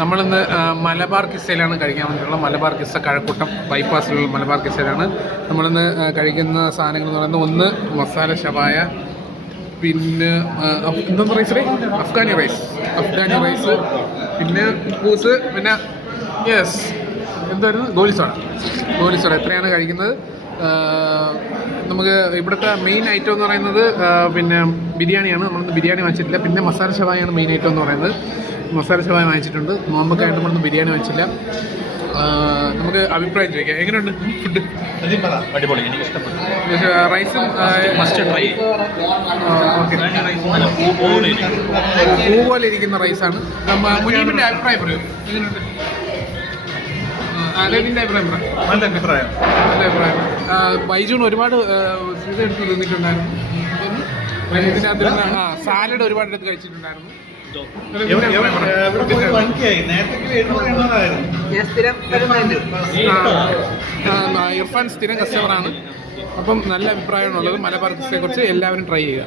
നമ്മളിന്ന് മലബാർ കിസ്സയിലാണ് കഴിക്കാൻ വേണ്ടിയിട്ടുള്ള മലബാർ കിസ്സ കഴക്കൂട്ടം ബൈപ്പാസിലുള്ള മലബാർ കിസ്സയിലാണ് നമ്മളിന്ന് കഴിക്കുന്ന സാധനങ്ങൾ എന്ന് പറയുന്നത് ഒന്ന് മസാല ഷവായ, പിന്നെ എന്തെന്ന് റൈസ് അഫ്ഗാനി റൈസ്, പിന്നെ കൂസ്, പിന്നെ യെസ് എന്തായിരുന്നു ഗോലിസോഡ എത്രയാണ് കഴിക്കുന്നത്. നമുക്ക് ഇവിടുത്തെ മെയിൻ ഐറ്റം എന്ന് പറയുന്നത് പിന്നെ ബിരിയാണിയാണ്. നമ്മളിന്ന് ബിരിയാണി വാങ്ങിച്ചിട്ടില്ല. പിന്നെ മസാല ഷവായാണ് മെയിൻ ഐറ്റം എന്ന് പറയുന്നത്. മസാല ഷവായ വാങ്ങിച്ചിട്ടുണ്ട്. നോമ്പൊക്കെ ആയിട്ട് നമ്മളൊന്നും ബിരിയാണി വാങ്ങിച്ചില്ല. നമുക്ക് അഭിപ്രായം ചോദിക്കാം, എങ്ങനെയുണ്ട് ഫുഡ്? അടിപൊളി, എനിക്ക് ഇഷ്ടപ്പെട്ടു. റൈസും മസ്റ്റ് ട്രൈ. പൂ പോലെ ഇരിക്കുന്ന റൈസാണ്. മുനീബിൻ്റെ അഭിപ്രായം പറയൂ, എങ്ങനെയുണ്ട്? അരവിൻ്റെ അഭിപ്രായം പറ. നല്ല അഭിപ്രായം. ബൈജൂൺ ഒരുപാട് ഇത് എടുത്ത് തിന്നിട്ടുണ്ടായിരുന്നു. ഇതിനകത്ത് സാലഡ് ഒരുപാട് എടുത്ത് കഴിച്ചിട്ടുണ്ടായിരുന്നു. ഇർഫാൻ സ്ഥിരം കസ്റ്റമറാണ്. അപ്പം നല്ല അഭിപ്രായമാണുള്ളത്. മലബാർ കിസ്സയെ കുറിച്ച് എല്ലാവരും ട്രൈ ചെയ്യുക.